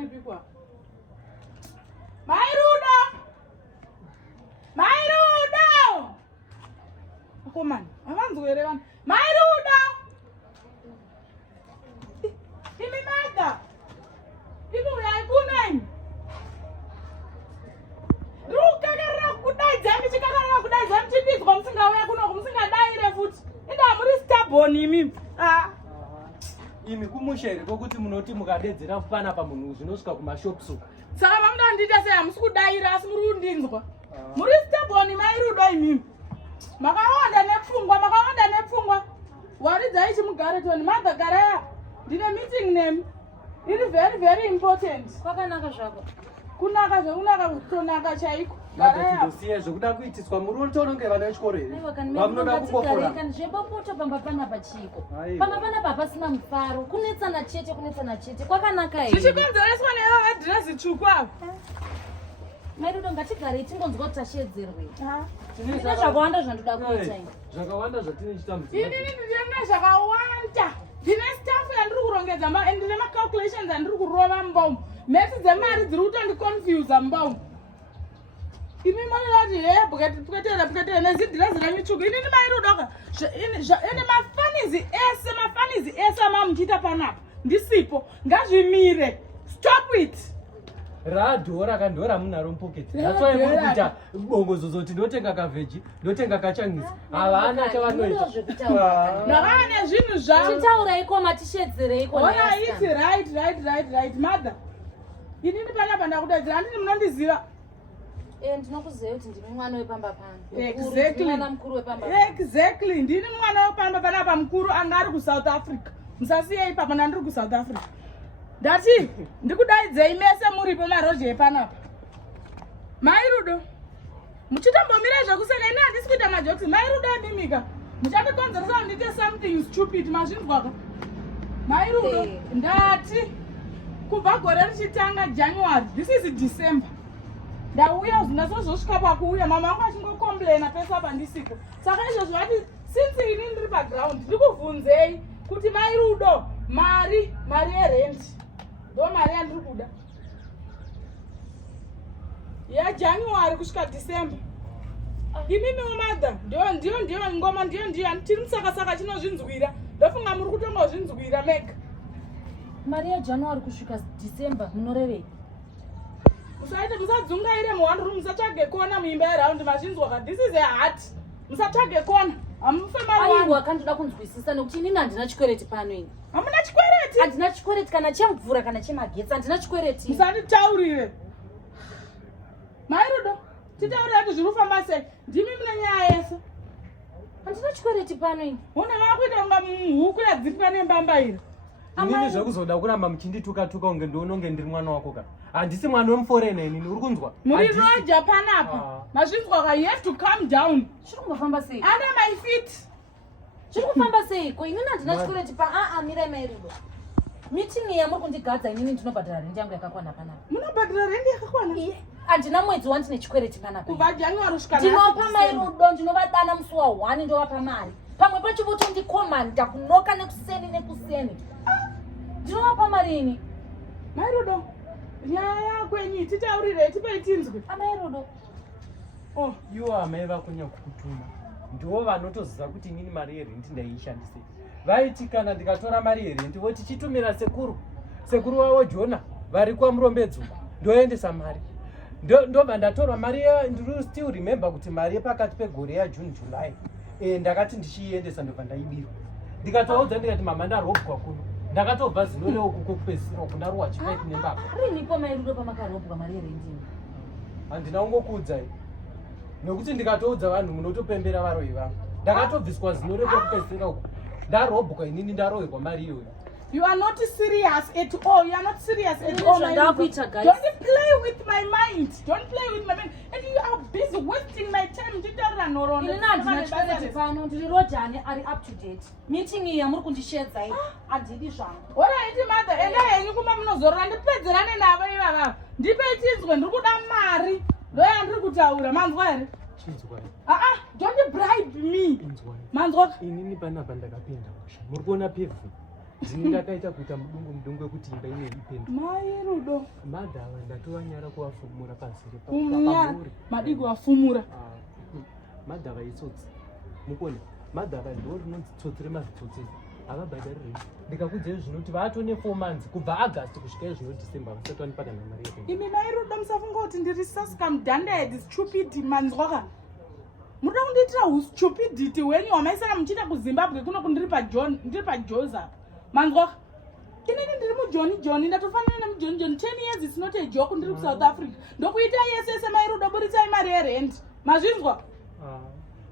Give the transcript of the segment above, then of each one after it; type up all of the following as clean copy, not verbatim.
aripi kwa Mairudo akomani avanzwere vanhu Mairudo imi madha imi uyai kunani rukakarira kudaidza michikakarira kudaidza michibidzwa musingauya kunoku musingadaire futi inda muri stubborn imi imi kumushere kokuti munoti mukadedzera panapa munhu zvinosvika kumashops uku saka vamundandiita sei hamusi kudaira asi muri kundinzwa muri stubborn Mairudo imimi makawanda nepfungwa waridzai chimugare toni madha garaya ndine meeting nemi iri very very important kwakanaka zvako kunaka zvekunaka kutonaka chaiko garaya zvokuda kuitiswa muri unotononge vana vechikoro here vamunoda kukokora zvebopoto pamba panapa chiko pamba panapa hapasina mufaro kunetsana chete kwakanaka here zvichikonzereswa nevo vedhirezi tsvuku avo Mairudo ngatigarei tingonzwa kuti tashedzerwe ine zvakawanda zvandoda kuita zvakawanda zvatinochita inini ndine zvakawanda ndine staff yandiri kurongedza ndine macalculations andiri kurova mumba umu mesi dzemari dziri kutondiconfuse mumba umu imi monoati pwetera nezidhirezi remitsvuku inini Mairudo ine mafanizi ese amamuchiita panapa ndisipo ngazvimire stop it radhora kandora munaro mupoketi natswai kuita bongozozo kuti ndotenga kaveji ndotenga kachangisi havana chavanoita ndakane zvinhu zvavo chitauraiko matishedzereiko right mother inini panapa ndakudaidzira handini munondiziva ndinokuziva kuti ndimi mwana wepamba pano exactly ndini mwana wepamba panapa mukuru anga ari kusouth africa musasiye ipapa ndandiri kusouth africa ndati ndikudaidzei mese muripo marozhe epanapa Mairudo muchitombomira zvekuseka ine handisi kuita majoksi Mairudo amimika muchandikonzeresa ndite something stupid mazvinzwaka Mairudo ndati kubva gore richitanga January this is December ndauya zvinazozvosvika pakuuya mama angu achingokomplaina pese apa ndisipo saka izvozvo vati since ini ndiri paground ndikubvunzei kuti Mairudo mari yerent ndo mari yandiri kuda yaJanuary kusvika December imimiwo madha ndiyo ngoma ndiyo tiri musakasaka chinozvinzwira ndofunga muri kutongozvinzwira mega mari yaJanuary kusvika December munorevei musadzungaire muwandu musatsvage kona muimba yeraundi mazvinzwaka this is a heart musatsvage kona aiwa kandoda kunzwisisa nekuti inini handina chikwereti pano ini hamuna chikwereti handina chikwereti kana chemvura kana chemagetsi handina chikwereti musanditaurire Mairudo titaurire kuti zviri kufamba sei ndimi mune nyaya yese handina chikwereti pano ini una vakuita kunga huku yadzipwa nembambaira inini zvekuzoda kuramba muchindituka-tuka unge ndononge ndiri mwana wako ka handisi mwana wemuforena inini uri kunzwa muri roja panapa mazvinzwaka you have to calm down zviri kumbofamba sei under my feet zviri kufamba seiko inini handina chikwereti mirai Mairudo mitini yamuri kundigadza inini ndinobhadhara rendi yangu yakakwana panapa munobhadhara rendi yakakwana handina mwedzi wandine chikwereti panapa kubva January kusvika ndinopa Mairudo ndinovadana musi wa1 ndovapa mari pamwe pacho votondikomanda kunoka nekuseni ndinovapa mari ini Mairudo nyaya yakwenyu titaurire tipei tinzwe Mairudo iwo amai vakunya kukutuma ndivo vanotoziva kuti inini mari yerendi ndaiishandisei vaiti kana ndikatora mari yerendi voti chitumira sekuru wavo Jona vari kwamurombedzo ndoendesa mari ndobva ndatorwa mari ndiri still remember kuti mari yepakati pegore yaJune July ndakati ndichiiendesa ndobva ndaibirwa ndikatoudza ndikati mama ndarobwa kuno ndakatobva zino leuku kokupedzisira kuna ruwa chipaiti nembaba rinipo Mairudo pamakarobwa mari yerendi handina kungokuudzai nekuti ndikatoudza vanhu munotopembera varoi vangu ndakatobviswa zino rekokupedzisira uku ndarobwa inini ndaroherwa mari iyoyo You are not serious at all. You are not serious at all. Don't play with my mind. Don't play with my mind. And you are busy wasting my time. Are up to date. Meeting here, I'm going to share that. I did this one. What are you, mother? And I you come on Zoran, the president and I debate when you could have married. Don't bribe me. Manzwa. Inini pana pandakapinda kusha. Muri kuona pevu. ndini ndakaita kuita mudungu wekuti imba ine ipende mai Rudo madhava ndatova nyara kuvafumura pasiri umunyara madiki wafumura madhava itsotsi mukona madhava ndo rinonzi tsotsi remazitsotsi havabhadhariri ndikakudzai zvinoti vaatone 4 months kubva August kusvika zvino December vasati vanipata namari yepenzi. imi mai Rudo musafunga kuti ndiri sasika mudhanded stupid manzwaka muda kundiitira stupidity hwenyu hwamaisaka muchiita kuZimbabwe kuno kundiri paJozi apa manzwaka inini ndiri mujoni ndatofanana nemujoni 10 years it's not a joke ndiri kuSouth Africa ndokuita yese mai Rudo buritsai mari yerent mazvinzwa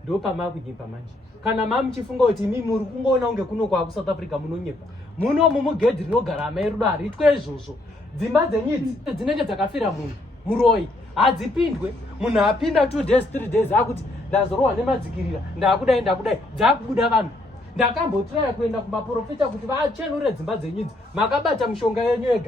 ndo pamakunyepa manje kana mamuchifunga kuti imi muri kungoona kunge kuno kwakuSouth Africa munonyepa munomu mugedhi rinogara amai Rudo haritwe izvozvo dzimba dzenyidzi dzinenge dzakafira munhu muroi hadzipindwe munhu apinda 2 days 3 days akuti ndazorohwa nemadzikirira ndakudai dzakubuda vanhu ndakambotiraya kuenda kumaprofita kuti vachenure dzimba dzenyidzi makabata mishonga yenyu yega